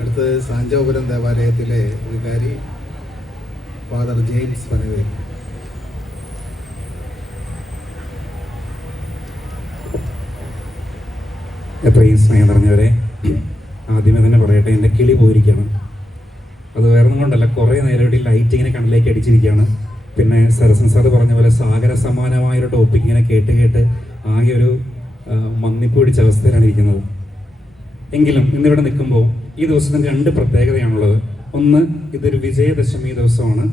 അടുത്ത് സാഞ്ചോപുരം ദേവാലയത്തിലെ വികാരി ഫാദർ ജെയിംസ് പനവേൽ. എത്രയും സ്നേഹം നിറഞ്ഞവരെ, ആദ്യമേ തന്നെ പറയട്ടെ, എൻ്റെ കിളി പോയിരിക്കുകയാണ്. അത് വേറെ ഒന്നും കൊണ്ടല്ല, കുറേ നേരമായിട്ട് ലൈറ്റ് ഇങ്ങനെ കണ്ണിലേക്ക് അടിച്ചിരിക്കുകയാണ്. പിന്നെ സരസൻ സാർ പറഞ്ഞ പോലെ സാഗര സമാനമായൊരു ടോപ്പിക് ഇങ്ങനെ കേട്ട് കേട്ട് ആകെ ഒരു മന്നിപ്പ് പിടിച്ച അവസ്ഥയിലാണ് ഇരിക്കുന്നത്. എങ്കിലും ഇന്നിവിടെ നിൽക്കുമ്പോൾ ഈ ദിവസത്തിന് രണ്ട് പ്രത്യേകതയാണുള്ളത്. ഒന്ന്, ഇതൊരു വിജയദശമി ദിവസമാണ്.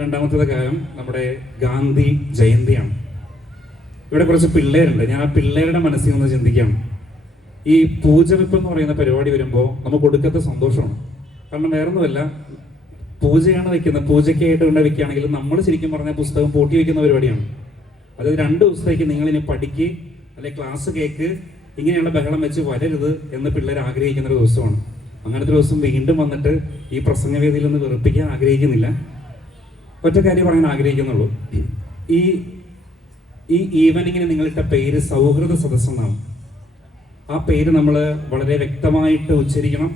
രണ്ടാമത്തെ കാര്യം നമ്മുടെ ഗാന്ധി ജയന്തിയാണ്. ഇവിടെ കുറച്ച് പിള്ളേരുണ്ട്. ഞാൻ ആ പിള്ളേരുടെ മനസ്സിൽ നിന്ന് ചിന്തിക്കുകയാണ്. ഈ പൂജവെപ്പ് എന്ന് പറയുന്ന പരിപാടി വരുമ്പോൾ നമുക്ക് ഒടുക്കത്തെ സന്തോഷമാണ്. കാരണം വേറൊന്നുമല്ല, പൂജയാണ് വയ്ക്കുന്നത്. പൂജയ്ക്കായിട്ട് കൊണ്ട് വയ്ക്കുകയാണെങ്കിൽ നമ്മൾ ശരിക്കും പറഞ്ഞാൽ പുസ്തകം പൂട്ടി വയ്ക്കുന്ന പരിപാടിയാണ്. അതായത് 2 ദിവസത്തേക്ക് നിങ്ങളിനി പഠിക്ക്, അല്ലെങ്കിൽ ക്ലാസ് കേൾക്ക്, ഇങ്ങനെയുള്ള ബഹളം വെച്ച് വരരുത് എന്ന് പിള്ളേർ ആഗ്രഹിക്കുന്ന ഒരു ദിവസമാണ്. അങ്ങനത്തെ ദിവസം വീണ്ടും വന്നിട്ട് ഈ പ്രസംഗവേദിയിൽ നിന്ന് വെറുപ്പിക്കാൻ ആഗ്രഹിക്കുന്നില്ല. ഒറ്റ കാര്യം പറയാൻ ആഗ്രഹിക്കുന്നുള്ളൂ. ഈ ഈവനിങ്ങിന് നിങ്ങളിട്ട പേര് സൗഹൃദ സദസ്സെന്നാണ്. ആ പേര് നമ്മൾ വളരെ വ്യക്തമായിട്ട് ഉച്ചരിക്കണം,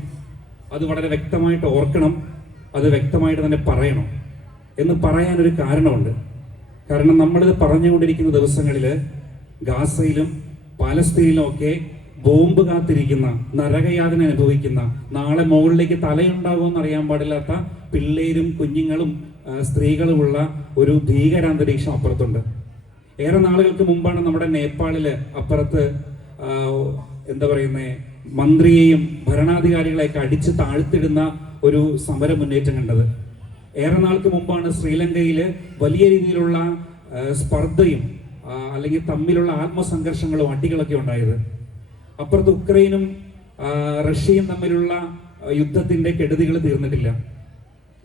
അത് വളരെ വ്യക്തമായിട്ട് ഓർക്കണം, അത് വ്യക്തമായിട്ട് തന്നെ പറയണം. എന്ന് പറയാനൊരു കാരണമുണ്ട്. കാരണം നമ്മളിത് പറഞ്ഞുകൊണ്ടിരിക്കുന്ന ദിവസങ്ങളിൽ ഗാസയിലും പാലസ്തീനിലും ഒക്കെ ബോംബ് കാത്തിരിക്കുന്ന, നരകയാതന അനുഭവിക്കുന്ന, നാളെ മുകളിലേക്ക് തലയുണ്ടാകുമെന്ന് അറിയാൻ പാടില്ലാത്ത പിള്ളേരും കുഞ്ഞുങ്ങളും സ്ത്രീകളുമുള്ള ഒരു ഭീകരാന്തരീക്ഷം അപ്പുറത്തുണ്ട്. ഏറെ നാളുകൾക്ക് മുമ്പാണ് നമ്മുടെ നേപ്പാളിൽ അപ്പുറത്ത് എന്താ പറയുന്നത്, മന്ത്രിയെയും ഭരണാധികാരികളെയൊക്കെ അടിച്ച് താഴ്ത്തിടുന്ന ഒരു സമര മുന്നേറ്റം കണ്ടത്. ഏറെ നാൾക്ക് മുമ്പാണ് ശ്രീലങ്കയിൽ വലിയ രീതിയിലുള്ള സ്പർദ്ധയും അല്ലെങ്കിൽ തമ്മിലുള്ള ആത്മസംഘർഷങ്ങളും അടികളൊക്കെ ഉണ്ടായത്. അപ്പുറത്ത് ഉക്രൈനും റഷ്യയും തമ്മിലുള്ള യുദ്ധത്തിന്റെ കെടുതികൾ തീർന്നിട്ടില്ല.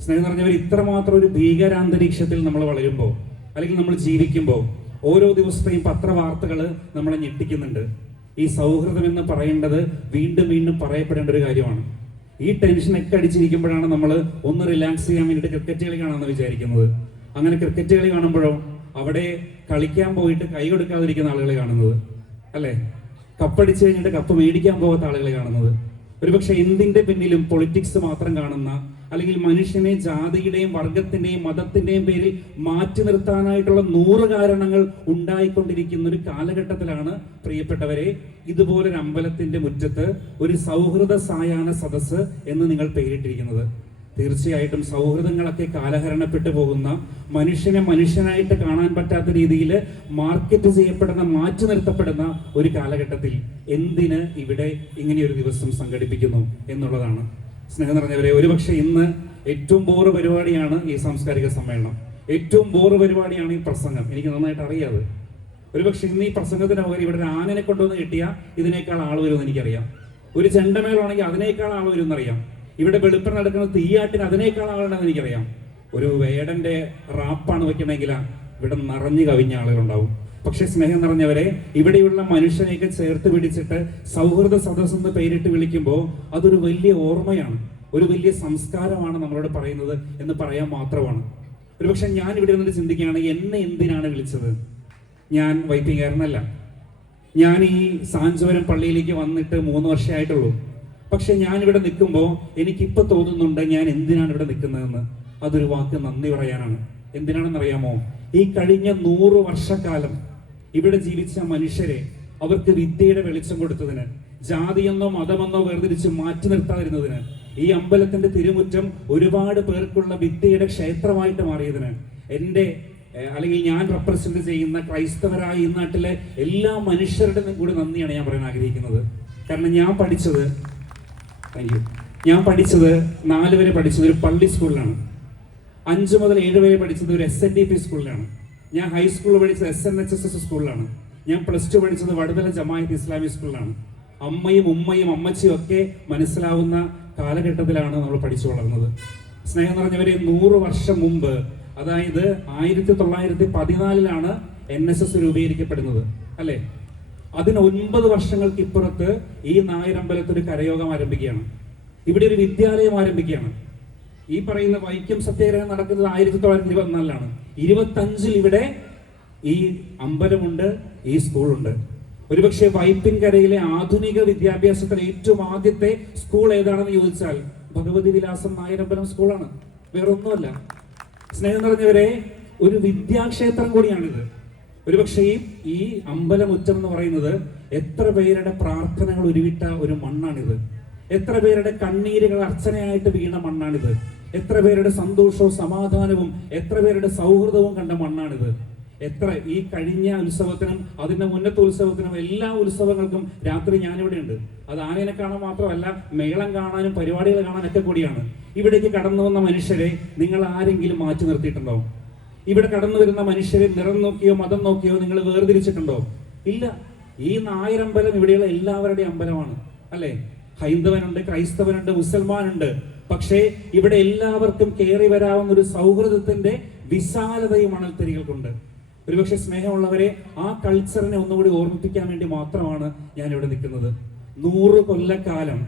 സ്നേഹം നിറഞ്ഞവർ, ഇത്രമാത്രം ഒരു ഭീകരാന്തരീക്ഷത്തിൽ നമ്മൾ വളരുമ്പോൾ അല്ലെങ്കിൽ നമ്മൾ ജീവിക്കുമ്പോൾ ഓരോ ദിവസത്തെയും പത്രവാർത്തകൾ നമ്മളെ ഞെട്ടിക്കുന്നുണ്ട്. ഈ സൗഹൃദം എന്ന് പറയേണ്ടത് വീണ്ടും വീണ്ടും പറയപ്പെടേണ്ട ഒരു കാര്യമാണ്. ഈ ടെൻഷനൊക്കെ അടിച്ചിരിക്കുമ്പോഴാണ് നമ്മൾ ഒന്ന് റിലാക്സ് ചെയ്യാൻ വേണ്ടിയിട്ട് ക്രിക്കറ്റ് കളി കാണാമെന്ന് വിചാരിക്കുന്നത്. അങ്ങനെ ക്രിക്കറ്റ് കളി കാണുമ്പോഴോ അവിടെ കളിക്കാൻ പോയിട്ട് കൈ കൊടുക്കാതിരിക്കുന്ന ആളുകളെ കാണുന്നത്, അല്ലേ? കപ്പടിച്ചു കഴിഞ്ഞിട്ട് കപ്പ് മേടിക്കാൻ പോകാത്ത ആളുകളെ കാണുന്നത്. ഒരുപക്ഷെ എന്തിന്റെ പിന്നിലും പൊളിറ്റിക്സ് മാത്രം കാണുന്ന, അല്ലെങ്കിൽ മനുഷ്യനെ ജാതിയുടെയും വർഗത്തിന്റെയും മതത്തിന്റെയും പേരിൽ മാറ്റി നിർത്താനായിട്ടുള്ള 100 കാരണങ്ങൾ ഉണ്ടായിക്കൊണ്ടിരിക്കുന്ന ഒരു കാലഘട്ടത്തിലാണ് പ്രിയപ്പെട്ടവരെ ഇതുപോലൊരു അമ്പലത്തിന്റെ മുറ്റത്ത് ഒരു സൗഹൃദ സായാഹ്ന സദസ്സ് എന്ന് നിങ്ങൾ പേരിട്ടിരിക്കുന്നത്. തീർച്ചയായിട്ടും സൗഹൃദങ്ങളൊക്കെ കാലഹരണപ്പെട്ടു പോകുന്ന, മനുഷ്യനെ മനുഷ്യനായിട്ട് കാണാൻ പറ്റാത്ത രീതിയിൽ മാർക്കറ്റ് ചെയ്യപ്പെടുന്ന, മാറ്റി നിർത്തപ്പെടുന്ന ഒരു കാലഘട്ടത്തിൽ എന്തിന് ഇവിടെ ഇങ്ങനെയൊരു ദിവസം സംഘടിപ്പിക്കുന്നു എന്നുള്ളതാണ്. സ്നേഹം നിറഞ്ഞവരെ, ഒരുപക്ഷെ ഇന്ന് ഏറ്റവും ബോറ് പരിപാടിയാണ് ഈ സാംസ്കാരിക സമ്മേളനം, ഏറ്റവും ബോറ് പരിപാടിയാണ് ഈ പ്രസംഗം. എനിക്ക് നന്നായിട്ട് അറിയാതെ. ഒരുപക്ഷെ ഇന്ന് ഈ പ്രസംഗത്തിന് പകരം ഇവിടെ ഒരു ആനനെ കൊണ്ടുവന്ന് കിട്ടിയാൽ ഇതിനേക്കാൾ ആൾ വരുമെന്ന് എനിക്കറിയാം. ഒരു ചെണ്ടമേളമാണെങ്കിൽ അതിനേക്കാൾ ആൾ വരുമെന്നറിയാം. ഇവിടെ വെളുപ്പിന് നടക്കുന്ന തീയാട്ടിന് അതിനേക്കാൾ ആളുണ്ടെന്ന് എനിക്കറിയാം. ഒരു വേടന്റെ റാപ്പാണ് വെക്കണമെങ്കിൽ ഇവിടെ നിറഞ്ഞു കവിഞ്ഞ ആളുകളുണ്ടാവും. പക്ഷെ സ്നേഹം നിറഞ്ഞവരെ, ഇവിടെയുള്ള മനുഷ്യനെയൊക്കെ ചേർത്ത് പിടിച്ചിട്ട് സൗഹൃദ സദസ്സ് എന്ന് പേരിട്ട് വിളിക്കുമ്പോൾ അതൊരു വലിയ ഓർമ്മയാണ്, ഒരു വലിയ സംസ്കാരമാണ് നമ്മളോട് പറയുന്നത് എന്ന് പറയാൻ മാത്രമാണ്. ഒരുപക്ഷെ ഞാൻ ഇവിടെ നിന്നിട്ട് ചിന്തിക്കുകയാണ്, എന്നെ എന്തിനാണ് വിളിച്ചത്? ഞാൻ വൈപ്പിങ്ങാരനല്ല. ഞാൻ ഈ സാഞ്ചോരം പള്ളിയിലേക്ക് വന്നിട്ട് 3 വർഷമായിട്ടുള്ളൂ. പക്ഷെ ഞാനിവിടെ നിൽക്കുമ്പോൾ എനിക്കിപ്പോൾ തോന്നുന്നുണ്ട് ഞാൻ എന്തിനാണ് ഇവിടെ നിൽക്കുന്നതെന്ന്. അതൊരു വാക്ക് നന്ദി പറയാനാണ്. എന്തിനാണെന്നറിയാമോ? ഈ കഴിഞ്ഞ 100 വർഷക്കാലം ഇവിടെ ജീവിച്ച മനുഷ്യരെ അവർക്ക് വിദ്യയുടെ വെളിച്ചം കൊടുത്തതിന്, ജാതിയെന്നോ മതമെന്നോ വേർതിരിച്ച് മാറ്റി നിർത്താതിരുന്നതിന്, ഈ അമ്പലത്തിന്റെ തിരുമുറ്റം ഒരുപാട് പേർക്കുള്ള വിദ്യയുടെ ക്ഷേത്രമായിട്ട് മാറിയതിന്, അല്ലെങ്കിൽ ഞാൻ റെപ്രസെന്റ് ചെയ്യുന്ന ക്രൈസ്തവരായ ഈ നാട്ടിലെ എല്ലാ മനുഷ്യരുടെ കൂടി നന്ദിയാണ് ഞാൻ പറയാൻ ആഗ്രഹിക്കുന്നത്. കാരണം ഞാൻ പഠിച്ചത് 4 വരെ പഠിച്ചത് ഒരു പള്ളി സ്കൂളിലാണ്. 5 മുതൽ 7 വരെ പഠിച്ചത് ഒരു SNDP സ്കൂളിലാണ്. ഞാൻ ഹൈസ്കൂളിൽ പഠിച്ചത് SNHSS സ്കൂളിലാണ്. ഞാൻ +2 പഠിച്ചത് വടുതല ജമാഅത്ത് ഇസ്ലാമി സ്കൂളിലാണ്. അമ്മയും ഉമ്മയും അമ്മച്ചിയും ഒക്കെ മനസ്സിലാവുന്ന കാലഘട്ടത്തിലാണ് നമ്മൾ പഠിച്ചു വളർന്നത്. സ്നേഹം നിറഞ്ഞവരെ, 100 വർഷം മുമ്പ്, അതായത് 1914 NSS രൂപീകരിക്കപ്പെടുന്നത്, അല്ലെ? അതിന് 9 വർഷങ്ങൾക്ക് ഇപ്പുറത്ത് ഈ നായരമ്പലത്ത് ഒരു കരയോഗം ആരംഭിക്കുകയാണ്. ഇവിടെ ഒരു വിദ്യാലയം ആരംഭിക്കുകയാണ്. ഈ പറയുന്ന വൈക്കം സത്യാഗ്രഹം നടക്കുന്നത് 1924 25 ഇവിടെ ഈ അമ്പലമുണ്ട്, ഈ സ്കൂളുണ്ട്. ഒരുപക്ഷെ വൈപ്പിൻകരയിലെ ആധുനിക വിദ്യാഭ്യാസത്തിലെ ഏറ്റവും ആദ്യത്തെ സ്കൂൾ ഏതാണെന്ന് ചോദിച്ചാൽ ഭഗവതി വിലാസം നായരമ്പലം സ്കൂളാണ്, വേറൊന്നുമല്ല. സ്നേഹം നിറഞ്ഞവരെ, ഒരു വിദ്യാക്ഷേത്രം കൂടിയാണിത്. ഒരുപക്ഷേ ഈ അമ്പലമുറ്റം എന്ന് പറയുന്നത് എത്ര പേരുടെ പ്രാർത്ഥനകൾ ഉരുവിട്ട ഒരു മണ്ണാണിത്. എത്ര പേരുടെ കണ്ണീരുകൾ അർച്ചനയായിട്ട് വീണ മണ്ണാണിത്. എത്ര പേരുടെ സന്തോഷവും സമാധാനവും എത്ര പേരുടെ സൗഹൃദവും കണ്ട മണ്ണാണിത്. എത്ര ഈ കഴിഞ്ഞ ഉത്സവത്തിനും അതിന്റെ മുന്നത്തെ ഉത്സവത്തിനും എല്ലാ ഉത്സവങ്ങൾക്കും രാത്രി ഞാനിവിടെ ഉണ്ട്. അത് ആനയെ കാണാൻ മാത്രമല്ല, മേളം കാണാനും പരിപാടികൾ കാണാനൊക്കെ കൂടിയാണ്. ഇവിടേക്ക് കടന്നു വന്ന മനുഷ്യരെ നിങ്ങൾ ആരെങ്കിലും മാറ്റി നിർത്തിയിട്ടുണ്ടോ? ഇവിടെ കടന്നു വരുന്ന മനുഷ്യരെ നിറം നോക്കിയോ മതം നോക്കിയോ നിങ്ങൾ വേർതിരിച്ചിട്ടുണ്ടോ? ഇല്ല. ഈ നായരമ്പലം ഇവിടെയുള്ള എല്ലാവരുടെയും അമ്പലമാണ്, അല്ലെ? ഹൈന്ദവനുണ്ട്, ക്രൈസ്തവനുണ്ട്, മുസൽമാനുണ്ട്. പക്ഷേ ഇവിടെ എല്ലാവർക്കും കയറി വരാവുന്ന ഒരു സൗഹൃദത്തിന്റെ വിശാലതയും മണൽത്തരികൾക്കുണ്ട്. ഒരുപക്ഷെ സ്നേഹമുള്ളവരെ, ആ കൾച്ചറിനെ ഒന്നുകൂടി ഓർമ്മിപ്പിക്കാൻ വേണ്ടി മാത്രമാണ് ഞാൻ ഇവിടെ നിൽക്കുന്നത്. 100 കൊല്ലക്കാലം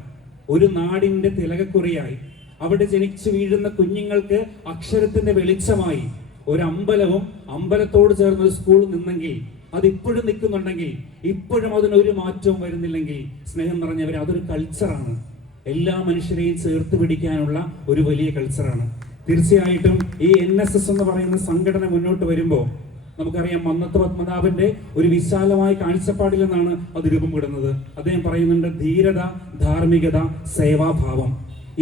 ഒരു നാടിന്റെ തിലകക്കുറിയായി അവിടെ ജനിച്ചു വീഴുന്ന കുഞ്ഞുങ്ങൾക്ക് അക്ഷരത്തിന്റെ വെളിച്ചമായി ഒരു അമ്പലവും അമ്പലത്തോട് ചേർന്ന ഒരു സ്കൂൾ നിന്നെങ്കിൽ, അതിപ്പോഴും നിൽക്കുന്നുണ്ടെങ്കിൽ, ഇപ്പോഴും അതിനൊരു മാറ്റവും വരുന്നില്ലെങ്കിൽ, സ്നേഹം നിറഞ്ഞവരെ, അതൊരു കൾച്ചറാണ്. എല്ലാ മനുഷ്യരെയും ചേർത്ത് പിടിക്കാനുള്ള ഒരു വലിയ കൾച്ചറാണ്. തീർച്ചയായിട്ടും ഈ NSS എന്ന് പറയുന്ന സംഘടന മുന്നോട്ട് വരുമ്പോൾ നമുക്കറിയാം, മന്നത്ത് പത്മനാഭന്റെ ഒരു വിശാലമായ കാഴ്ചപ്പാടിൽ നിന്നാണ് അത് രൂപപ്പെടുന്നത്. അദ്ദേഹം പറയുന്നുണ്ട്, ധീരത, ധാർമ്മികത, സേവാഭാവം,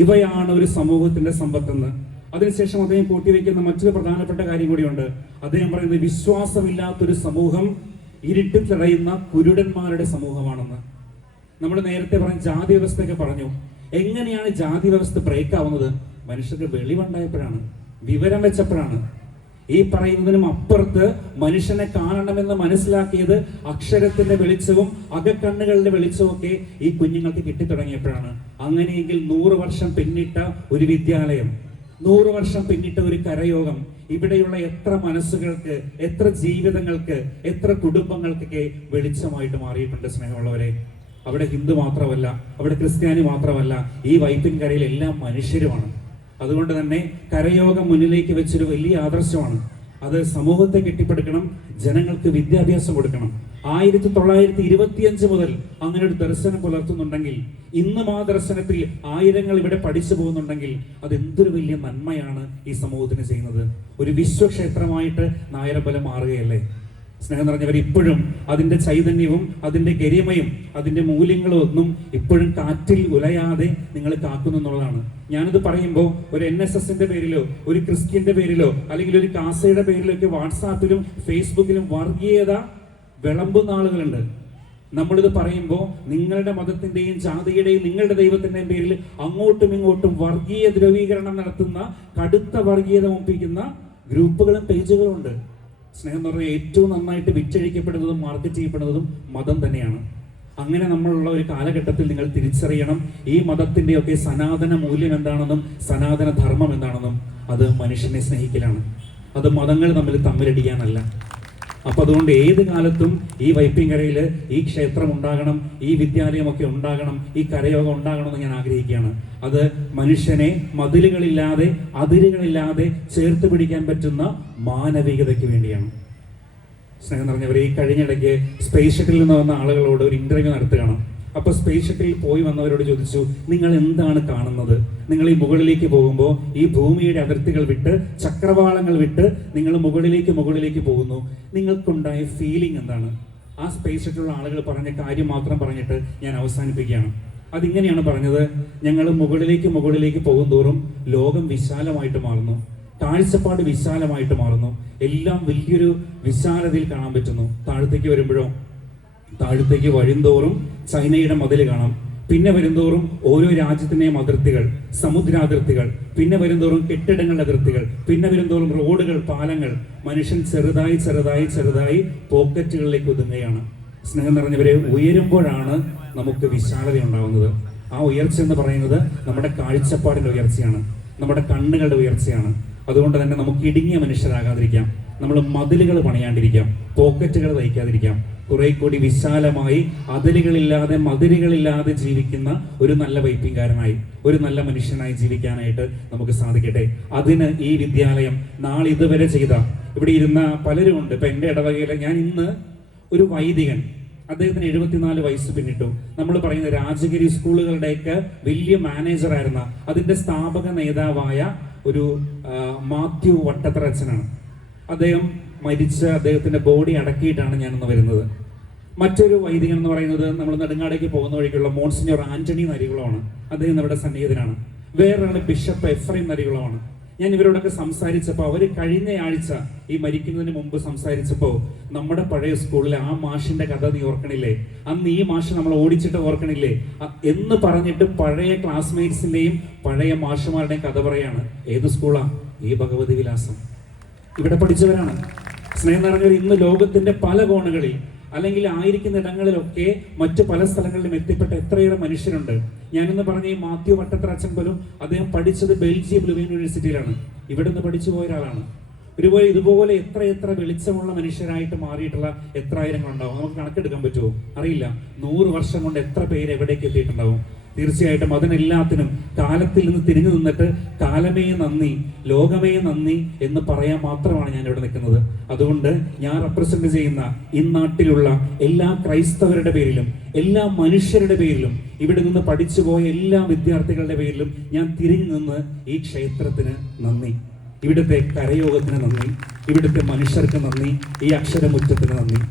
ഇവയാണ് ഒരു സമൂഹത്തിന്റെ സമ്പത്തെന്ന്. അതിനുശേഷം അദ്ദേഹം കൂട്ടിവെക്കുന്ന മറ്റൊരു പ്രധാനപ്പെട്ട കാര്യം കൂടിയുണ്ട്. അദ്ദേഹം പറയുന്നത്, വിശ്വാസമില്ലാത്തൊരു സമൂഹം ഇരുട്ടിൽ തടയുന്ന കുരുടന്മാരുടെ സമൂഹമാണെന്ന്. നമ്മൾ നേരത്തെ പറഞ്ഞ ജാതി വ്യവസ്ഥയൊക്കെ പറഞ്ഞു. എങ്ങനെയാണ് ജാതി വ്യവസ്ഥ ബ്രേക്ക് ആവുന്നത്? മനുഷ്യർക്ക് വെളിവുണ്ടായപ്പോഴാണ്, വിവരം വെച്ചപ്പോഴാണ്. ഈ പറയുന്നതിനും അപ്പുറത്ത് മനുഷ്യനെ കാണണമെന്ന് മനസ്സിലാക്കിയത് അക്ഷരത്തിന്റെ വെളിച്ചവും അകക്കണ്ണുകളുടെ വെളിച്ചവും ഒക്കെ ഈ കുഞ്ഞുങ്ങൾക്ക് കിട്ടിത്തുടങ്ങിയപ്പോഴാണ്. അങ്ങനെയെങ്കിൽ 100 വർഷം പിന്നിട്ട ഒരു വിദ്യാലയം, 100 വർഷം പിന്നിട്ട ഒരു കരയോഗം ഇവിടെയുള്ള എത്ര മനസ്സുകൾക്ക്, എത്ര ജീവിതങ്ങൾക്ക്, എത്ര കുടുംബങ്ങൾക്കൊക്കെ വെളിച്ചമായിട്ട് മാറിയിട്ടുണ്ട്. സ്നേഹമുള്ളവരെ, അവിടെ ഹിന്ദു മാത്രമല്ല, അവിടെ ക്രിസ്ത്യാനി മാത്രമല്ല, ഈ വൈപ്പിൻകരയിൽ എല്ലാം മനുഷ്യരുമാണ്. അതുകൊണ്ട് തന്നെ കരയോഗം മുന്നിലേക്ക് വെച്ചൊരു വലിയ ആദർശമാണ്. അത് സമൂഹത്തെ കെട്ടിപ്പടുക്കണം, ജനങ്ങൾക്ക് വിദ്യാഭ്യാസം കൊടുക്കണം. 1925 മുതൽ അങ്ങനെ ഒരു ദർശനം പുലർത്തുന്നുണ്ടെങ്കിൽ, ഇന്നും ആ ദർശനത്തിൽ ആയിരങ്ങൾ ഇവിടെ പഠിച്ചു പോകുന്നുണ്ടെങ്കിൽ, അത് എന്തൊരു വലിയ നന്മയാണ് ഈ സമൂഹത്തിന് ചെയ്യുന്നത്. ഒരു വിശ്വക്ഷേത്രമായിട്ട് നായരമ്പലം മാറുകയല്ലേ? സ്നേഹം നിറഞ്ഞവർ, ഇപ്പോഴും അതിന്റെ ചൈതന്യവും അതിന്റെ ഗരിമയും അതിന്റെ മൂല്യങ്ങളും ഒന്നും ഇപ്പോഴും കാറ്റിൽ ഉലയാതെ നിങ്ങൾ കാക്കുന്നു എന്നുള്ളതാണ്. ഞാനിത് പറയുമ്പോൾ ഒരു NSSന്റെ പേരിലോ ഒരു ക്രിസ്ത്യന്റെ പേരിലോ അല്ലെങ്കിൽ ഒരു കാസയുടെ പേരിലോ ഒക്കെ വാട്സാപ്പിലും ഫേസ്ബുക്കിലും വർഗീയത വിളമ്പുന്ന ആളുകളുണ്ട്. നമ്മളിത് പറയുമ്പോൾ നിങ്ങളുടെ മതത്തിന്റെയും ജാതിയുടെയും നിങ്ങളുടെ ദൈവത്തിന്റെയും പേരിൽ അങ്ങോട്ടും ഇങ്ങോട്ടും വർഗീയ ധ്രുവീകരണം നടത്തുന്ന, കടുത്ത വർഗീയത മുമ്പിക്കുന്ന ഗ്രൂപ്പുകളും പേജുകളും ഉണ്ട്. സ്നേഹം എന്ന് പറഞ്ഞാൽ ഏറ്റവും നന്നായിട്ട് വിറ്റഴിക്കപ്പെടുന്നതും മാർക്കറ്റ് ചെയ്യപ്പെടുന്നതും മതം തന്നെയാണ്. അങ്ങനെ നമ്മളുള്ള ഒരു കാലഘട്ടത്തിൽ നിങ്ങൾ തിരിച്ചറിയണം, ഈ മതത്തിന്റെയൊക്കെ സനാതന മൂല്യം എന്താണെന്നും സനാതന ധർമ്മം എന്താണെന്നും. അത് മനുഷ്യനെ സ്നേഹിക്കലാണ്, അത് മതങ്ങൾ തമ്മിലടിക്കാനല്ല. അപ്പൊ അതുകൊണ്ട് ഏത് കാലത്തും ഈ വൈപ്പിൻകരയിൽ ഈ ക്ഷേത്രം ഉണ്ടാകണം, ഈ വിദ്യാലയമൊക്കെ ഉണ്ടാകണം, ഈ കരയോഗം ഉണ്ടാകണമെന്ന് ഞാൻ ആഗ്രഹിക്കുകയാണ്. അത് മനുഷ്യനെ മതിലുകളില്ലാതെ, അതിരുകളില്ലാതെ ചേർത്ത് പിടിക്കാൻ പറ്റുന്ന മാനവികതയ്ക്ക് വേണ്ടിയാണ്. സ്നേഹം നിറഞ്ഞവരെ, ഈ കഴിഞ്ഞിടയ്ക്ക് സ്പേസ് ഷട്ടിലിൽ നിന്ന് വന്ന ആളുകളോട് ഒരു ഇന്റർവ്യൂ നടത്തുകയാണ്. അപ്പൊ സ്പേസ് ഷട്ടിലിൽ പോയി വന്നവരോട് ചോദിച്ചു, നിങ്ങൾ എന്താണ് കാണുന്നത്? നിങ്ങൾ ഈ മുകളിലേക്ക് പോകുമ്പോൾ ഈ ഭൂമിയുടെ അതിർത്തികൾ വിട്ട്, ചക്രവാളങ്ങൾ വിട്ട് നിങ്ങൾ മുകളിലേക്ക് പോകുന്നു, നിങ്ങൾക്കുണ്ടായ ഫീലിംഗ് എന്താണ്? ആ സ്പേസ് ഷട്ടിലുള്ള ആളുകൾ പറഞ്ഞ കാര്യം മാത്രം പറഞ്ഞിട്ട് ഞാൻ അവസാനിപ്പിക്കുകയാണ്. അതിങ്ങനെയാണ് പറഞ്ഞത്, ഞങ്ങൾ മുകളിലേക്ക് പോകും തോറും ലോകം വിശാലമായിട്ട് മാറുന്നു, കാഴ്ചപ്പാട് വിശാലമായിട്ട് മാറുന്നു, എല്ലാം വലിയൊരു വിശാലതയിൽ കാണാൻ പറ്റുന്നു. താഴത്തേക്ക് വരുംതോറും ചൈനയുടെ മതിൽ കാണാം, പിന്നെ വരുംതോറും ഓരോ രാജ്യത്തിന്റെയും അതിർത്തികൾ, സമുദ്രാതിർത്തികൾ, പിന്നെ വരുംതോറും കെട്ടിടങ്ങളുടെ അതിർത്തികൾ, പിന്നെ വരുംതോറും റോഡുകൾ, പാലങ്ങൾ. മനുഷ്യൻ ചെറുതായി പോക്കറ്റുകളിലേക്ക് ഒതുങ്ങുകയാണ്. സ്നേഹം നിറഞ്ഞവരെ, ഉയരുമ്പോഴാണ് നമുക്ക് വിശാലത ഉണ്ടാവുന്നത്. ആ ഉയർച്ച എന്ന് പറയുന്നത് നമ്മുടെ കാഴ്ചപ്പാടിന്റെ ഉയർച്ചയാണ്, നമ്മുടെ കണ്ണുകളുടെ ഉയർച്ചയാണ്. അതുകൊണ്ട് തന്നെ നമുക്ക് ഇടുങ്ങിയ മനുഷ്യരാകാതിരിക്കാം, നമ്മൾ മതിലുകൾ പണിയാണ്ടിരിക്കാം, പോക്കറ്റുകൾ വഹിക്കാതിരിക്കാം. കുറെ കൂടി വിശാലമായി, അതിരുകളില്ലാതെ മതിലുകളില്ലാതെ ജീവിക്കുന്ന ഒരു നല്ല വൈപ്പിൻകാരനായി, ഒരു നല്ല മനുഷ്യനായി ജീവിക്കാനായിട്ട് നമുക്ക് സാധിക്കട്ടെ. അതിന് ഈ വിദ്യാലയം നാളിതുവരെ ചെയ്ത, ഇവിടെ ഇരുന്ന പലരും ഉണ്ട്. ഇപ്പൊ എൻ്റെ ഇടവകയിലെ, ഞാൻ ഇന്ന് ഒരു വൈദികൻ അദ്ദേഹത്തിന് 74 വയസ്സ് പിന്നിട്ടു. നമ്മൾ പറയുന്ന രാജഗിരി സ്കൂളുകളുടെയൊക്കെ വലിയ മാനേജറായിരുന്ന അതിൻ്റെ സ്ഥാപക നേതാവായ ഒരു മാത്യു വട്ടത്തറ അച്ഛനാണ്. അദ്ദേഹം മരിച്ച് അദ്ദേഹത്തിൻ്റെ ബോഡി അടക്കിയിട്ടാണ് ഞാനിന്ന് വരുന്നത്. മറ്റൊരു വൈദികൻ എന്ന് പറയുന്നത് നമ്മൾ നെടുങ്ങാടേക്ക് പോകുന്ന വഴിക്കുള്ള മോൺസിഞ്ഞോർ ആന്റണി നരികുളമാണ്. അദ്ദേഹം നമ്മുടെ സന്നിഹിതനാണ്. വേറൊരാൾ ബിഷപ്പ് എഫ്രൈം നരികുളമാണ്. ഞാൻ ഇവരോടൊക്കെ സംസാരിച്ചപ്പോൾ അവർ കഴിഞ്ഞ ആഴ്ച ഈ മരിക്കുന്നതിന് മുമ്പ് സംസാരിച്ചപ്പോൾ നമ്മുടെ പഴയ സ്കൂളിലെ ആ മാഷിന്റെ കഥ നീ ഓർക്കണില്ലേ, അന്ന് ഈ മാഷ് നമ്മൾ ഓടിച്ചിട്ട് ഓർക്കണില്ലേ എന്ന് പറഞ്ഞിട്ട് പഴയ ക്ലാസ്മേറ്റ്സിന്റെയും പഴയ മാഷുമാരുടെയും കഥ പറയാണ്. ഏത് സ്കൂളാ? ഈ ഭഗവതി വിലാസം. ഇവിടെ പഠിച്ചവരാണ്. സ്നേഹം നിറഞ്ഞവർ ഇന്ന് ലോകത്തിന്റെ പല കോണുകളിൽ അല്ലെങ്കിൽ ആയിരിക്കുന്ന ഇടങ്ങളിലൊക്കെ മറ്റു പല സ്ഥലങ്ങളിലും എത്തിപ്പെട്ട എത്രയേറെ മനുഷ്യരുണ്ട്. ഞാനിന്ന് പറഞ്ഞ ഈ മാത്യു വട്ടത്തറ അച്ഛൻ പോലും അദ്ദേഹം പഠിച്ചത് ബെൽജിയം ലുവൈൻ യൂണിവേഴ്സിറ്റിയിലാണ്. ഇവിടെ നിന്ന് പഠിച്ചു പോയ ഒരാളാണ്. ഇതുപോലെ എത്ര വെളിച്ചമുള്ള മനുഷ്യരായിട്ട് മാറിയിട്ടുള്ള എത്ര ആയിരങ്ങളുണ്ടാവും. നമുക്ക് കണക്കെടുക്കാൻ പറ്റുമോ? അറിയില്ല. 100 വർഷം കൊണ്ട് എത്ര പേര് എവിടേക്ക് എത്തിയിട്ടുണ്ടാവും. തീർച്ചയായിട്ടും അതിനെല്ലാത്തിനും കാലത്തിൽ നിന്ന് തിരിഞ്ഞു നിന്നിട്ട് കാലമേ നന്ദി, ലോകമേ നന്ദി എന്ന് പറയാൻ മാത്രമാണ് ഞാൻ ഇവിടെ നിൽക്കുന്നത്. അതുകൊണ്ട് ഞാൻ റെപ്രസെന്റ് ചെയ്യുന്ന ഈ നാട്ടിലുള്ള എല്ലാ ക്രൈസ്തവരുടെ പേരിലും എല്ലാ മനുഷ്യരുടെ പേരിലും ഇവിടെ നിന്ന് പഠിച്ചുപോയ എല്ലാ വിദ്യാർത്ഥികളുടെ പേരിലും ഞാൻ തിരിഞ്ഞു നിന്ന് ഈ ക്ഷേത്രത്തിന് നന്ദി, ഇവിടുത്തെ കരയോഗത്തിന് നന്ദി, ഇവിടുത്തെ മനുഷ്യർക്ക് നന്ദി, ഈ അക്ഷരമുറ്റത്തിന് നന്ദി.